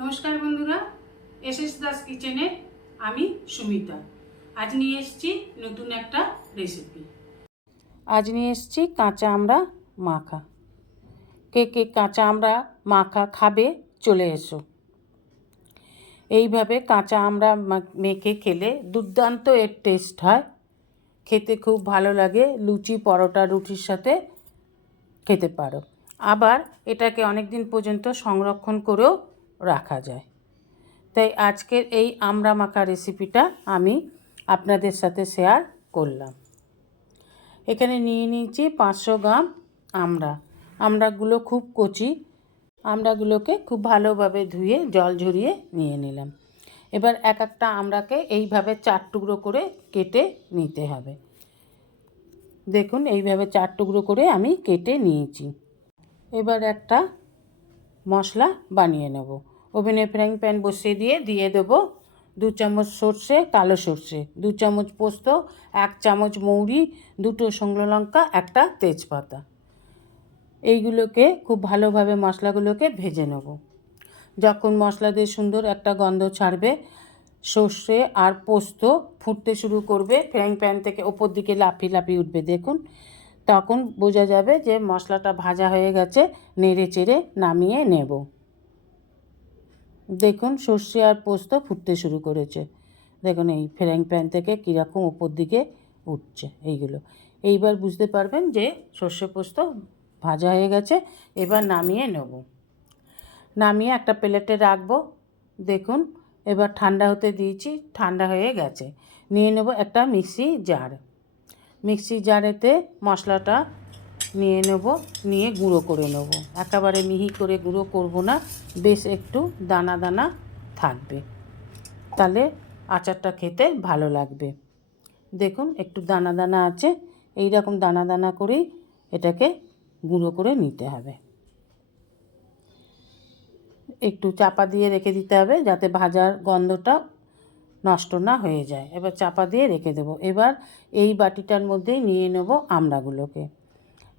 নমস্কার বন্ধুরা S S Das কিচেনে আমি সুমিতা। আজ নিয়ে এসছি নতুন একটা রেসিপি আজ নিয়ে এসেছি কাঁচা আমড়া মাখা। কে কে কাঁচা আমড়া মাখা খাবে চলে এসো। এইভাবে কাঁচা আমড়া মেখে খেলে দুর্দান্ত এর টেস্ট হয়। খেতে খুব ভালো লাগে, লুচি, পরোটা, রুটির সাথে খেতে পারো। আবার এটাকে অনেক দিন পর্যন্ত সংরক্ষণ করেও রাখা যায়। তাই আজকের এই আমড়া মাখা রেসিপিটা আমি আপনাদের সাথে শেয়ার করলাম। এখানে নিয়ে নিয়েছি পাঁচশো গ্রাম আমড়া। আমড়াগুলো খুব কচি। আমড়াগুলোকে খুব ভালোভাবে ধুয়ে জল ঝরিয়ে নিয়ে নিলাম। এবার এক একটা আমড়াকে এইভাবে চার টুকরো করে কেটে নিতে হবে। দেখুন, এইভাবে চার টুকরো করে আমি কেটে নিয়েছি। এবার একটা মশলা বানিয়ে নেব। ওভেনে ফ্রাইং প্যান বসিয়ে দিয়ে দিয়ে দেবো দু চামচ সর্ষে, কালো সর্ষে। দু চামচ পোস্ত, এক চামচ মৌরি, দুটো শুকনো লঙ্কা, একটা তেজপাতা। এইগুলোকে খুব ভালোভাবে মশলাগুলোকে ভেজে নেব। যখন মশলা দিয়ে সুন্দর একটা গন্ধ ছাড়বে, সর্ষে আর পোস্ত ফুটতে শুরু করবে, ফ্রাইং প্যান থেকে ওপর দিকে লাফিয়ে লাফিয়ে উঠবে, দেখুন। তখন বোঝা যাবে যে মশলাটা ভাজা হয়ে গেছে, নেড়ে চেড়ে নামিয়ে নেব। দেখুন, সর্ষে আর পোস্ত ফুটতে শুরু করেছে। দেখুন, এই ফ্রাইং প্যান থেকে কীরকম ওপর দিকে উঠছে এইগুলো। এইবার বুঝতে পারবেন যে সর্ষে পোস্ত ভাজা হয়ে গেছে, এবার নামিয়ে নেব। নামিয়ে একটা প্লেটে রাখব। দেখুন, এবার ঠান্ডা হতে দিয়েছি, ঠান্ডা হয়ে গেছে। নিয়ে নেব একটা মিক্সি জার। মিক্সি জারেতে মশলাটা নিয়ে নেব, নিয়ে গুঁড়ো করে নেব। একেবারে মিহি করে গুঁড়ো করব না, বেশ একটু দানা দানা থাকবে। তাহলে আচারটা খেতে ভালো লাগবে। দেখুন, একটু দানা দানা আছে এই রকম দানা দানা করেই এটাকে গুঁড়ো করে নিতে হবে। একটু চাপা দিয়ে রেখে দিতে হবে, যাতে ভাজার গন্ধটা নষ্ট না হয়ে যায়। এবার চাপা দিয়ে রেখে দেবো। এবার এই বাটিটার মধ্যেই নিয়ে নেব আমড়াগুলোকে।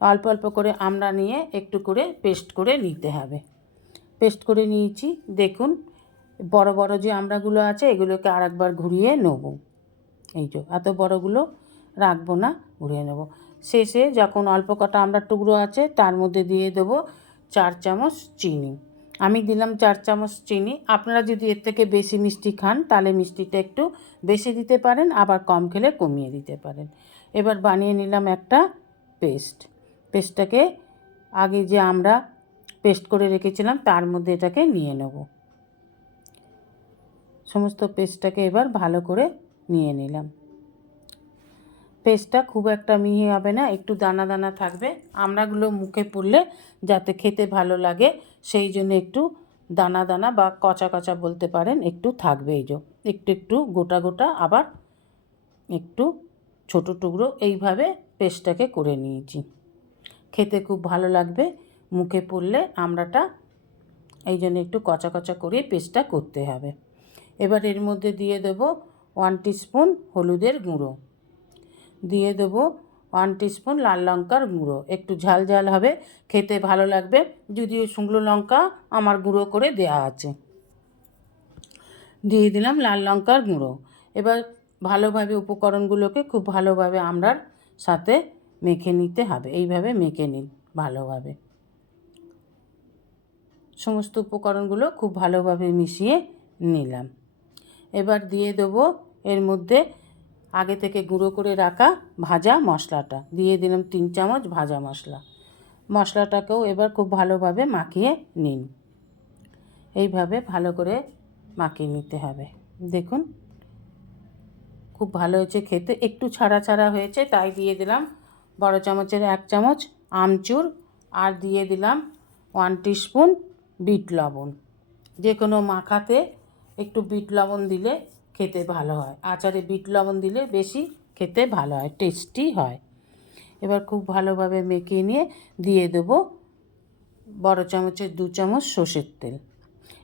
অল্প অল্প করে আমরা নিয়ে একটু করে পেস্ট করে নিতে হবে। পেস্ট করে নিয়েছি। দেখুন, বড় বড় যে আমড়াগুলো আছে, এগুলোকে আরেকবার ঘুরিয়ে নেব। এই যে, এত বড়গুলো রাখব না, ঘুরিয়ে নেব। শেষে যখন অল্প কটা আমড়ার টুকরো আছে, তার মধ্যে দিয়ে দেবো চার চামচ চিনি। আমি দিলাম চার চামচ চিনি। আপনারা যদি এর থেকে বেশি মিষ্টি খান, তাহলে মিষ্টিটা একটু বেশি দিতে পারেন, আবার কম খেলে কমিয়ে দিতে পারেন। এবার বানিয়ে নিলাম একটা পেস্ট। পেস্টটাকে আগে যে আমরা পেস্ট করে রেখেছিলাম তার মধ্যে এটাকে নিয়ে নেব। সমস্ত পেস্টটাকে এবার ভালো করে নিয়ে নিলাম। পেস্টটা খুব একটা মিহি হবে না, একটু দানা দানা থাকবে। আমড়াগুলো মুখে পড়লে যাতে খেতে ভালো লাগে, সেই জন্য একটু দানা দানা বা কচা কচা বলতে পারেন, একটু থাকবে এই যে। একটু একটু, গোটা গোটা আবার একটু ছোট টুকরো এইভাবে পেস্টটাকে করে নিয়েছি। খেতে খুব ভালো লাগবে। মুখে পড়লে আমড়াটা এই জন্য একটু কচা কচা করে পেস্টটা করতে হবে। এবার এর মধ্যে দিয়ে দেবো ওয়ান স্পুন হলুদের গুঁড়ো। দিয়ে দেবো ওয়ান স্পুন লাল লঙ্কার গুঁড়ো। একটু ঝাল ঝাল হবে, খেতে ভালো লাগবে। যদিও শুকনো লঙ্কা আমার গুঁড়ো করে দেওয়া আছে। দিয়ে দিলাম লাল লঙ্কার গুঁড়ো। এবার ভালোভাবে উপকরণগুলোকে খুব ভালোভাবে আমরার সাথে মেখে নিতে হবে। এইভাবে মেখে নিন ভালোভাবে। সমস্ত উপকরণগুলো খুব ভালোভাবে মিশিয়ে নিলাম। এবার দিয়ে দেবো এর মধ্যে আগে থেকে গুঁড়ো করে রাখা ভাজা মশলাটা। দিয়ে দিলাম তিন চামচ ভাজা মশলা। মশলাটাকেও এবার খুব ভালোভাবে মাখিয়ে নিন। এইভাবে ভালো করে মাখিয়ে নিতে হবে। দেখুন, খুব ভালো হয়েছে খেতে। একটু ছাড়া ছাড়া হয়েছে, তাই দিয়ে দিলাম বড় চামচের এক চামচ আমচুর আর দিয়ে দিলাম ওয়ান স্পুন বিট লবণ। যে কোনো মাখাতে একটু বিট লবণ দিলে খেতে ভালো হয়। আচারে বিট লবণ দিলে বেশি খেতে ভালো হয় টেস্টি হয়। এবার খুব ভালোভাবে মেখে নিয়ে দিয়ে দেবো বড় চামচের দু চামচ সর্ষের তেল।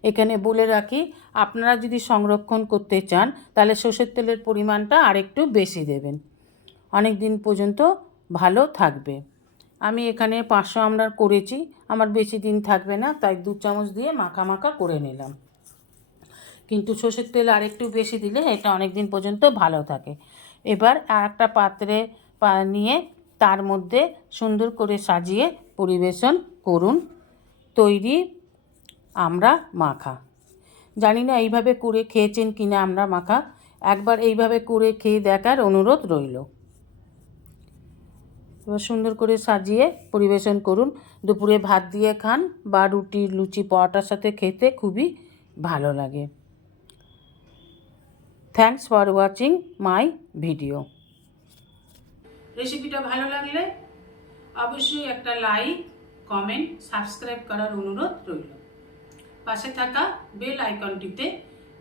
এখানে বলে রাখি, আপনারা যদি সংরক্ষণ করতে চান তাহলে সর্ষের তেলের পরিমাণটা আরেকটু বেশি দেবেন। অনেক দিন পর্যন্ত ভালো থাকবে। আমি এখানে পাঁচশো আমড়ার করেছি, আমার বেশি দিন থাকবে না, তাই দু চামচ দিয়ে মাখা মাখা করে নিলাম। কিন্তু সর্ষের তেল আর একটু বেশি দিলে এটা অনেক দিন পর্যন্ত ভালো থাকে। এবার আর একটা পাত্রে নিয়ে তার মধ্যে সুন্দর করে সাজিয়ে পরিবেশন করুন। তৈরি আমরা মাখা। জানি না এইভাবে করে খেয়েছেন কিনা আমরা মাখা। একবার এইভাবে করে খেয়ে দেখার অনুরোধ রইল। এবার সুন্দর করে সাজিয়ে পরিবেশন করুন। দুপুরে ভাত দিয়ে খান বা রুটি, লুচি, পরোটার সাথে খেতে খুবই ভালো লাগে। Thanks for watching my video রেসিপিটা ভালো লাগলে অবশ্যই একটা লাইক কমেন্ট সাবস্ক্রাইব করার অনুরোধ রইল। পাশে থাকা বেল আইকনটিতে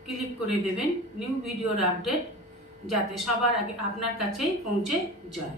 ক্লিক করে দেবেন নিউ ভিডিওর আপডেট যাতে সবার আগে আপনার কাছেই পৌঁছে যায়।